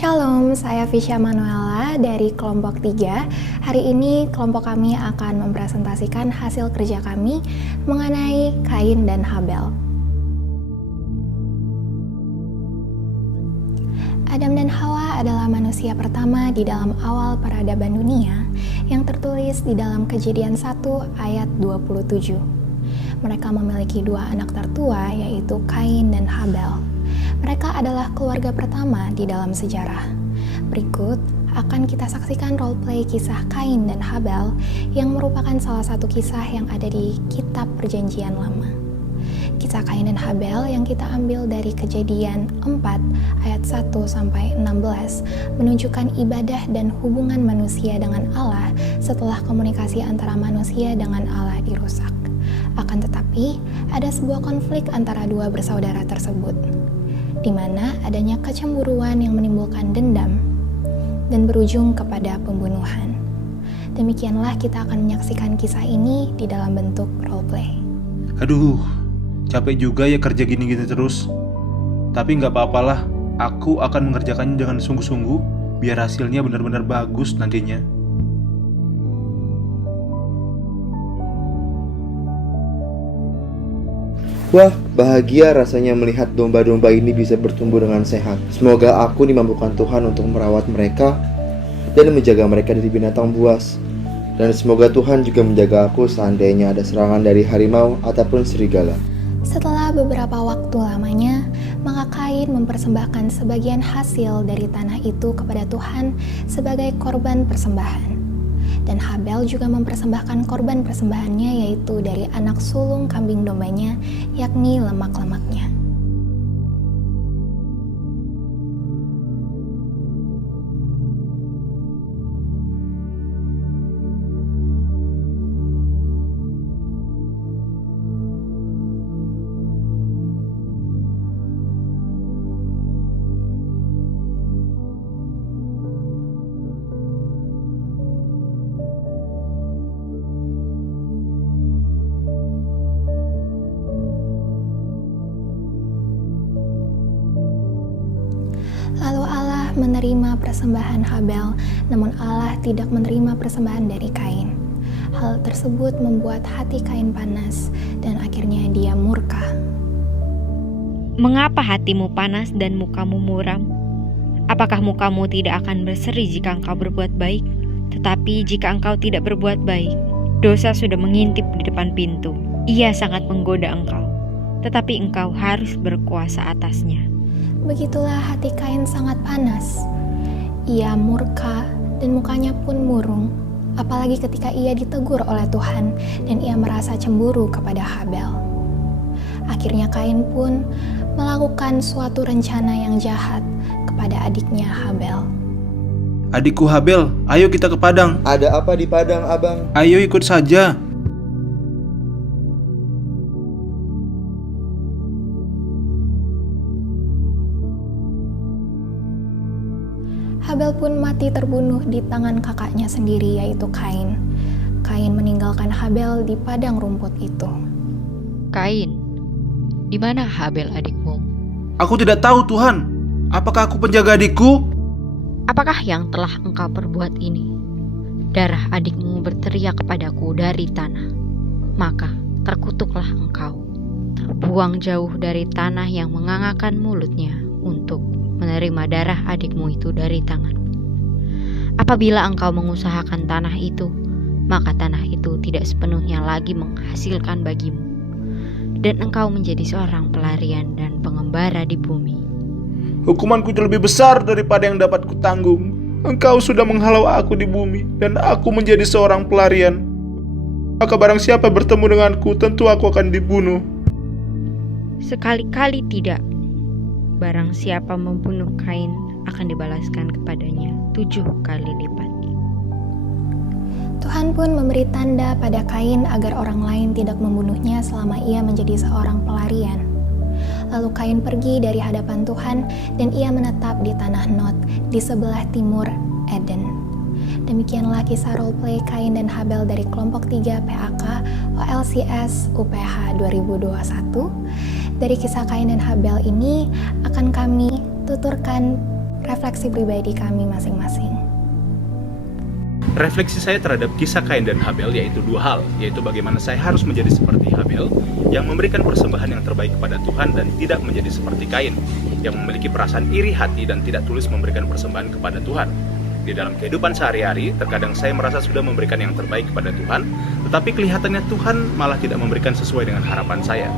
Shalom, saya Fisya Manuela dari kelompok 3. Hari ini kelompok kami akan mempresentasikan hasil kerja kami mengenai Kain dan Habel. Adam dan Hawa adalah manusia pertama di dalam awal peradaban dunia yang tertulis di dalam Kejadian 1 ayat 27. Mereka memiliki dua anak tertua yaitu Kain dan Habel. Mereka adalah keluarga pertama di dalam sejarah. Berikut akan kita saksikan roleplay kisah Kain dan Habel yang merupakan salah satu kisah yang ada di Kitab Perjanjian Lama. Kisah Kain dan Habel yang kita ambil dari Kejadian 4 ayat 1-16 menunjukkan ibadah dan hubungan manusia dengan Allah setelah komunikasi antara manusia dengan Allah dirusak. Akan tetapi, ada sebuah konflik antara dua bersaudara tersebut, di mana adanya kecemburuan yang menimbulkan dendam dan berujung kepada pembunuhan. Demikianlah kita akan menyaksikan kisah ini di dalam bentuk roleplay. Aduh, capek juga ya kerja gini-gini terus. Tapi nggak apa-apalah, aku akan mengerjakannya dengan sungguh-sungguh, biar hasilnya benar-benar bagus nantinya. Wah, bahagia rasanya melihat domba-domba ini bisa bertumbuh dengan sehat. Semoga aku dimampukan Tuhan untuk merawat mereka dan menjaga mereka dari binatang buas. Dan semoga Tuhan juga menjaga aku seandainya ada serangan dari harimau ataupun serigala. Setelah beberapa waktu lamanya, maka Kain mempersembahkan sebagian hasil dari tanah itu kepada Tuhan sebagai korban persembahan. Dan Habel juga mempersembahkan korban persembahannya yaitu dari anak sulung kambing dombanya, yakni lemak-lemaknya. Lalu Allah menerima persembahan Habel, namun Allah tidak menerima persembahan dari Kain. Hal tersebut membuat hati Kain panas dan akhirnya dia murka. Mengapa hatimu panas dan mukamu muram? Apakah mukamu tidak akan berseri jika engkau berbuat baik? Tetapi jika engkau tidak berbuat baik, dosa sudah mengintip di depan pintu. Ia sangat menggoda engkau, tetapi engkau harus berkuasa atasnya. Begitulah hati Kain sangat panas. Ia murka dan mukanya pun murung, apalagi ketika ia ditegur oleh Tuhan dan ia merasa cemburu kepada Habel. Akhirnya Kain pun melakukan suatu rencana yang jahat kepada adiknya Habel. Adikku Habel, ayo kita ke Padang. Ada apa di Padang, Abang? Ayo ikut saja. Habel pun mati terbunuh di tangan kakaknya sendiri yaitu Kain. Kain meninggalkan Habel di padang rumput itu. Kain, di mana Habel adikmu? Aku tidak tahu Tuhan. Apakah aku penjaga adikku? Apakah yang telah engkau perbuat ini? Darah adikmu berteriak kepadaku dari tanah. Maka terkutuklah engkau. Buang jauh dari tanah yang mengangakan mulutnya untuk menerima darah adikmu itu dari tanganmu. Apabila engkau mengusahakan tanah itu, maka tanah itu tidak sepenuhnya lagi menghasilkan bagimu, dan engkau menjadi seorang pelarian dan pengembara di bumi. Hukumanku itu lebih besar daripada yang dapat kutanggung. Engkau sudah menghalau aku di bumi, dan aku menjadi seorang pelarian. Maka barang siapa bertemu denganku, tentu aku akan dibunuh. Sekali-kali tidak. Barang siapa membunuh Kain akan dibalaskan kepadanya 7 kali lipat. Tuhan pun memberi tanda pada Kain agar orang lain tidak membunuhnya selama ia menjadi seorang pelarian. Lalu Kain pergi dari hadapan Tuhan dan ia menetap di tanah Nod di sebelah timur Eden. Demikianlah kisah roleplay Kain dan Habel dari kelompok 3 PAK OLCS UPH 2021. Dari kisah Kain dan Habel ini akan kami tuturkan refleksi pribadi kami masing-masing. Refleksi saya terhadap kisah Kain dan Habel yaitu dua hal, yaitu bagaimana saya harus menjadi seperti Habel yang memberikan persembahan yang terbaik kepada Tuhan dan tidak menjadi seperti Kain yang memiliki perasaan iri hati dan tidak tulus memberikan persembahan kepada Tuhan. Di dalam kehidupan sehari-hari, terkadang saya merasa sudah memberikan yang terbaik kepada Tuhan, tetapi kelihatannya Tuhan malah tidak memberikan sesuai dengan harapan saya.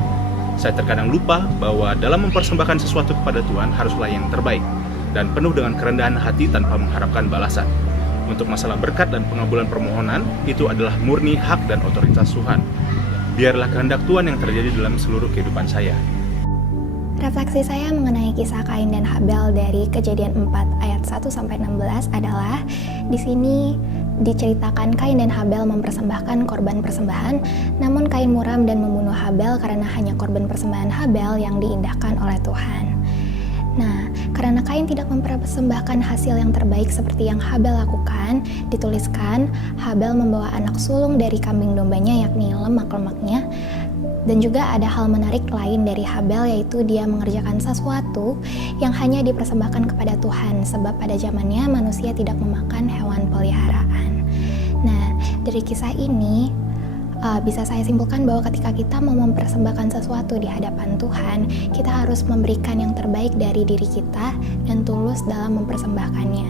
Saya terkadang lupa bahwa dalam mempersembahkan sesuatu kepada Tuhan haruslah yang terbaik dan penuh dengan kerendahan hati tanpa mengharapkan balasan. Untuk masalah berkat dan pengabulan permohonan, itu adalah murni hak dan otoritas Tuhan. Biarlah kehendak Tuhan yang terjadi dalam seluruh kehidupan saya. Refleksi saya mengenai kisah Kain dan Habel dari Kejadian 4 ayat 1-16 adalah di sini diceritakan Kain dan Habel mempersembahkan korban persembahan, namun Kain muram dan membunuh Habel karena hanya korban persembahan Habel yang diindahkan oleh Tuhan. Nah, karena Kain tidak mempersembahkan hasil yang terbaik seperti yang Habel lakukan, dituliskan Habel membawa anak sulung dari kambing dombanya yakni lemak-lemaknya. Dan juga ada hal menarik lain dari Habel, yaitu dia mengerjakan sesuatu yang hanya dipersembahkan kepada Tuhan, sebab pada zamannya manusia tidak memakan hewan peliharaan. Nah, dari kisah ini bisa saya simpulkan bahwa ketika kita mau mempersembahkan sesuatu di hadapan Tuhan, kita harus memberikan yang terbaik dari diri kita dan tulus dalam mempersembahkannya.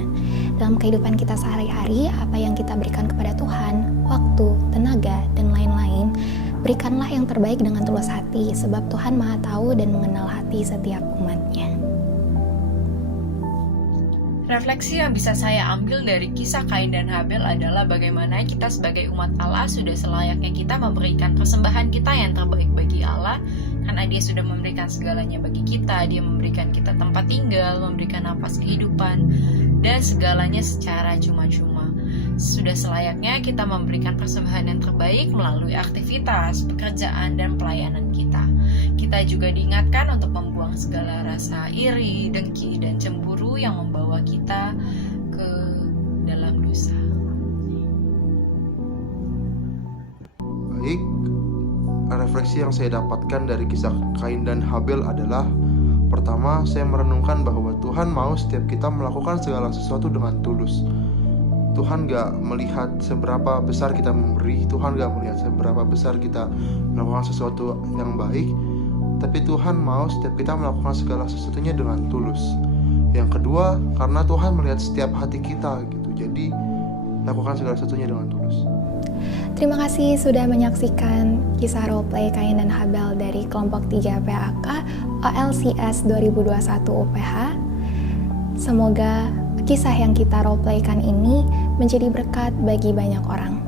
Dalam kehidupan kita sehari-hari, apa yang kita berikan kepada Tuhan, waktu, tenaga, dan lain-lain, berikanlah yang terbaik dengan tulus hati, sebab Tuhan Maha Tahu dan mengenal hati setiap umatnya. Refleksi yang bisa saya ambil dari kisah Kain dan Habel adalah bagaimana kita sebagai umat Allah sudah selayaknya kita memberikan persembahan kita yang terbaik bagi Allah, karena Dia sudah memberikan segalanya bagi kita. Dia memberikan kita tempat tinggal, memberikan nafas kehidupan, dan segalanya secara cuma-cuma. Sudah selayaknya kita memberikan persembahan yang terbaik melalui aktivitas, pekerjaan, dan pelayanan kita. Kita juga diingatkan untuk membuang segala rasa iri, dengki, dan cemburu yang membawa kita ke dalam dosa. Baik, refleksi yang saya dapatkan dari kisah Kain dan Habel adalah: pertama, saya merenungkan bahwa Tuhan mau setiap kita melakukan segala sesuatu dengan tulus. Tuhan gak melihat seberapa besar kita memberi, Tuhan gak melihat seberapa besar kita melakukan sesuatu yang baik, tapi Tuhan mau setiap kita melakukan segala sesuatunya dengan tulus. Yang kedua, karena Tuhan melihat setiap hati kita gitu, jadi lakukan segala sesuatunya dengan tulus. Terima kasih sudah menyaksikan kisah roleplay Kain dan Habel dari kelompok 3 PAK OLCS 2021 UPH. Semoga kisah yang kita roleplaykan ini menjadi berkat bagi banyak orang.